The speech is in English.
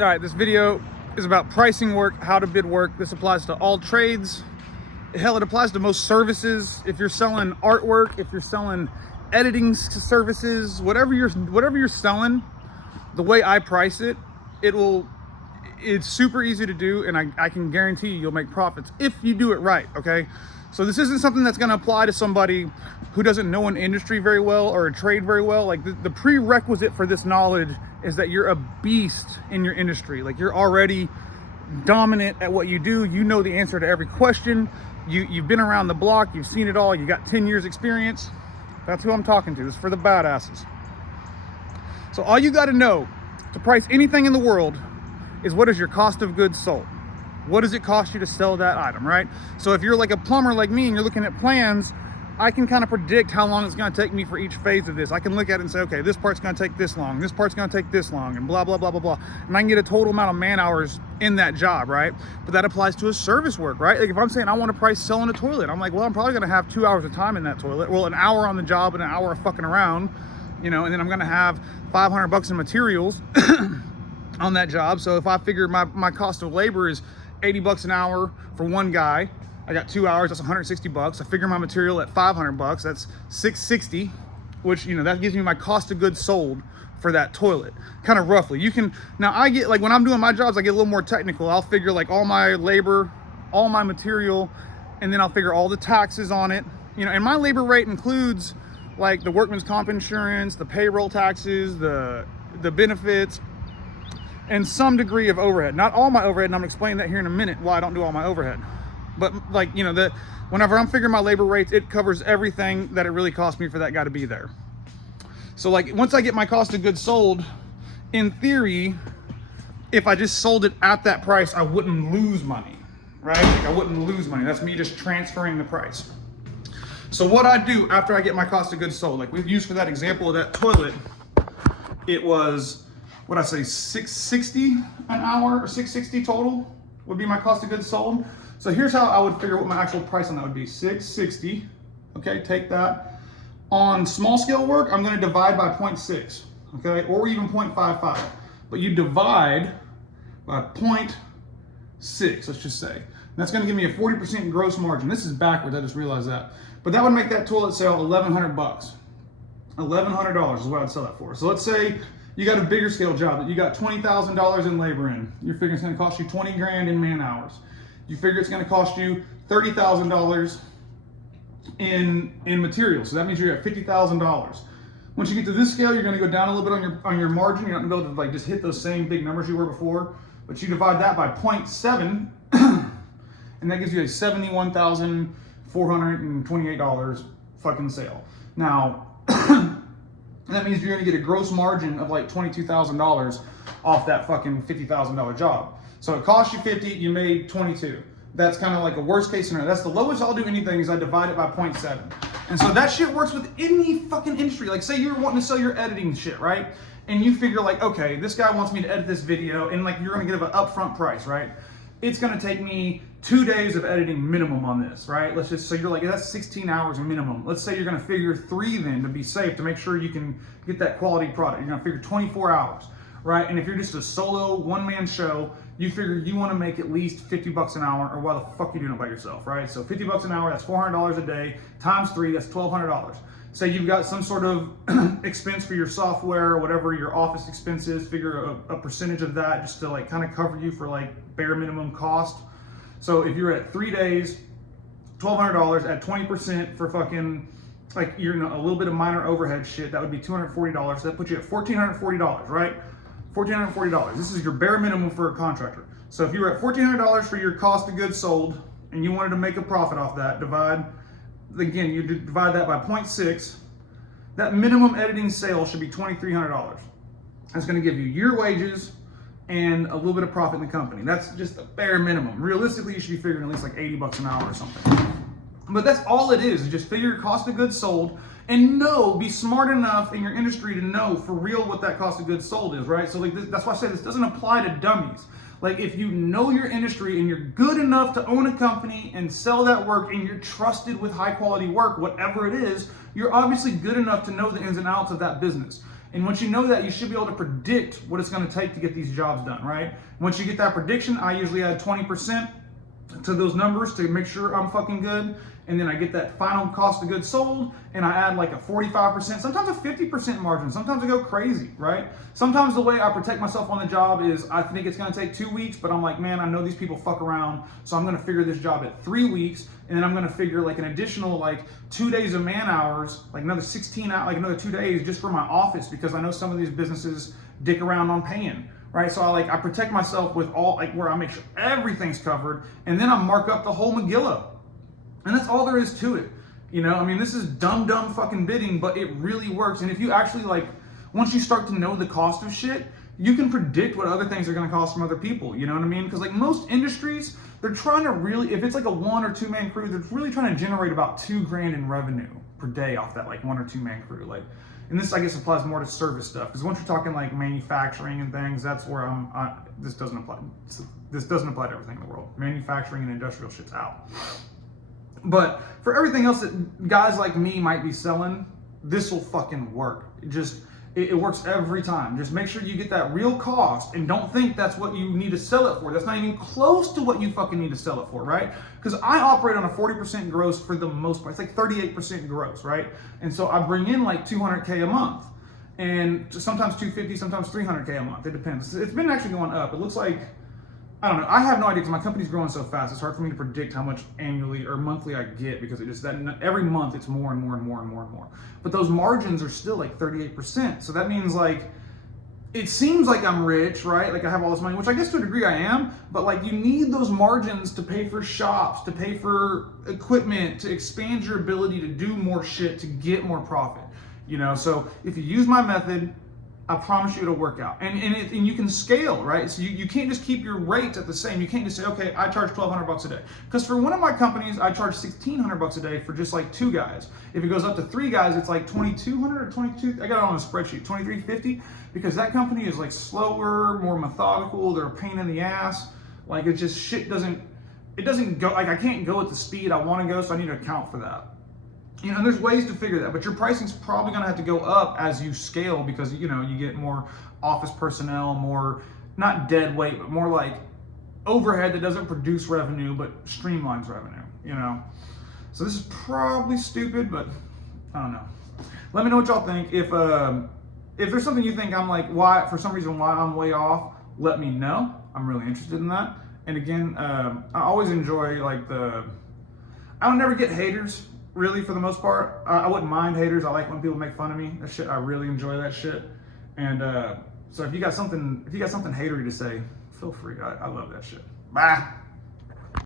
All right, this video is about pricing work, how to bid work. This applies to all trades. Hell, it applies to most services. If you're selling artwork, if you're selling editing services, whatever you're selling, the way I price it, it's super easy to do, and I can guarantee you'll make profits if you do it right, okay? So this isn't something that's gonna apply to somebody who doesn't know an industry very well or a trade very well. Like the prerequisite for this knowledge is that you're a beast in your industry. Like you're already dominant at what you do. You know the answer to every question. You've been around the block, you've seen it all, you got 10 years experience. That's who I'm talking to. This is for the badasses. So all you gotta know to price anything in the world is what is your cost of goods sold. What does it cost you to sell that item, right? So if you're like a plumber like me and you're looking at plans, I can kind of predict how long it's gonna take me for each phase of this. I can look at it and say, okay, this part's gonna take this long, this part's gonna take this long, and blah, blah, blah, blah, blah. And I can get a total amount of man hours in that job, right? But that applies to a service work, right? Like if I'm saying I wanna price selling a toilet, I'm like, well, I'm probably gonna have 2 hours of time in that toilet. Well, an hour on the job and an hour of fucking around, you know, and then I'm gonna have $500 in materials on that job. So if I figure my cost of labor is $80 an hour for one guy, I got 2 hours, that's $160. I figure my material at $500, that's $660, which, you know, that gives me my cost of goods sold for that toilet, kind of roughly. You can, now I get, like when I'm doing my jobs, I get a little more technical. I'll figure like all my labor, all my material, and then I'll figure all the taxes on it. You know, and my labor rate includes like the workman's comp insurance, the payroll taxes, the benefits, and some degree of overhead. Not all my overhead, and I'm gonna explain that here in a minute why I don't do all my overhead. But like, you know, whenever I'm figuring my labor rates, it covers everything that it really cost me for that guy to be there. So like once I get my cost of goods sold, in theory, if I just sold it at that price, I wouldn't lose money, right? Like I wouldn't lose money. That's me just transferring the price. So what I do after I get my cost of goods sold, like we've used for that example of that toilet, it was, what'd I say, $660 an hour or $660 total would be my cost of goods sold. So here's how I would figure what my actual price on that would be. $660, okay, take that. On small scale work, I'm gonna divide by 0.6, okay, or even 0.55. But you divide by 0.6, let's just say. And that's gonna give me a 40% gross margin. This is backwards, I just realized that. But that would make that toilet sale $1,100. $1,100 is what I'd sell that for. So let's say you got a bigger scale job that you got $20,000 in labor in. You're figuring it's gonna cost you 20 grand in man hours. You figure it's gonna cost you $30,000 in materials. So that means you're at $50,000. Once you get to this scale, you're gonna go down a little bit on your margin. You're not gonna be able to like just hit those same big numbers you were before, but you divide that by 0.7, and that gives you a $71,428 fucking sale. Now, that means you're gonna get a gross margin of like $22,000 off that fucking $50,000 job. So it cost you 50, you made 22. That's kind of like a worst case scenario. That's the lowest I'll do anything is I divide it by 0.7. And so that shit works with any fucking industry. Like say you're wanting to sell your editing shit, right? And you figure like, okay, this guy wants me to edit this video and like you're gonna give an upfront price, right? It's gonna take me 2 days of editing minimum on this, right? Let's just, so you're like, that's 16 hours minimum. Let's say you're gonna figure 3 then to be safe, to make sure you can get that quality product. You're gonna figure 24 hours, right? And if you're just a solo one-man show, you figure you wanna make at least $50 an hour, or why the fuck you doing it by yourself, right? So $50 an hour, that's $400 a day, times 3, that's $1,200. Say you've got some sort of expense for your software or whatever your office expense is, figure a percentage of that just to like kind of cover you for like bare minimum cost. So if you're at 3 days, $1,200 at 20% for fucking, like you're in a little bit of minor overhead shit, that would be $240. So that puts you at $1,440, right? $1,440. This is your bare minimum for a contractor. So if you were at $1,400 for your cost of goods sold and you wanted to make a profit off that, again, you divide that by 0.6, that minimum editing sale should be $2,300. That's gonna give you your wages and a little bit of profit in the company. That's just the bare minimum. Realistically, you should be figuring at least like $80 an hour or something. But that's all it is just figure your cost of goods sold and be smart enough in your industry to know for real what that cost of goods sold is, right? So like that's why I say this doesn't apply to dummies. Like if you know your industry and you're good enough to own a company and sell that work and you're trusted with high quality work, whatever it is, you're obviously good enough to know the ins and outs of that business. And once you know that, you should be able to predict what it's going to take to get these jobs done, right? Once you get that prediction, I usually add 20% to those numbers to make sure I'm fucking good. And then I get that final cost of goods sold, and I add like a 45%, sometimes a 50% margin. Sometimes I go crazy, right? Sometimes the way I protect myself on the job is I think it's gonna take 2 weeks, but I'm like, man, I know these people fuck around, so I'm gonna figure this job at 3 weeks, and then I'm gonna figure like an additional like 2 days of man hours, like another 16 out, like another 2 days just for my office, because I know some of these businesses dick around on paying. Right, so I protect myself with all, like, where I make sure everything's covered, and then I mark up the whole Megillah. And that's all there is to it. You know, I mean, this is dumb fucking bidding, but it really works. And if you actually, like, once you start to know the cost of shit, you can predict what other things are going to cost from other people. You know what I mean? Because like most industries, they're trying to really, if it's like a 1 or 2 man crew, they're really trying to generate about $2 grand in revenue per day off that like 1 or 2 man crew. Like, and this I guess applies more to service stuff, because once you're talking like manufacturing and things, that's where this doesn't apply. This doesn't apply to everything in the world. Manufacturing and industrial shit's out. But for everything else that guys like me might be selling, this will fucking work. It works every time. Just make sure you get that real cost, and don't think that's what you need to sell it for. That's not even close to what you fucking need to sell it for, right? Because I operate on a 40% gross for the most part. It's like 38% gross, right? And so I bring in like 200K a month, and sometimes 250, sometimes 300K a month. It depends. It's been actually going up. It looks like, I don't know. I have no idea because my company's growing so fast. It's hard for me to predict how much annually or monthly I get, because it just that every month it's more and more and more and more and more. But those margins are still like 38%. So that means like it seems like I'm rich, right? Like I have all this money, which I guess to a degree I am. But like you need those margins to pay for shops, to pay for equipment, to expand your ability to do more shit, to get more profit. You know. So if you use my method, I promise you it'll work out. And you can scale, right? So you can't just keep your rates at the same. You can't just say, okay, I charge $1,200 a day. Because for one of my companies, I charge $1,600 a day for just like 2 guys. If it goes up to 3 guys, it's like $2,200 or 22. I got it on a spreadsheet, $2,350, because that company is like slower, more methodical. They're a pain in the ass. Like it just shit doesn't go, like I can't go at the speed I want to go, so I need to account for that. You know, there's ways to figure that, but your pricing's probably going to have to go up as you scale, because, you know, you get more office personnel, more, not dead weight, but more like overhead that doesn't produce revenue, but streamlines revenue, you know? So this is probably stupid, but I don't know. Let me know what y'all think. If there's something you think I'm like, why, for some reason, why I'm way off, let me know. I'm really interested in that. And again, I always enjoy like I don't never get haters. Really, for the most part, I wouldn't mind haters. I like when people make fun of me. That shit, I really enjoy that shit. And so if you got something hatery to say, feel free. I love that shit. Bye.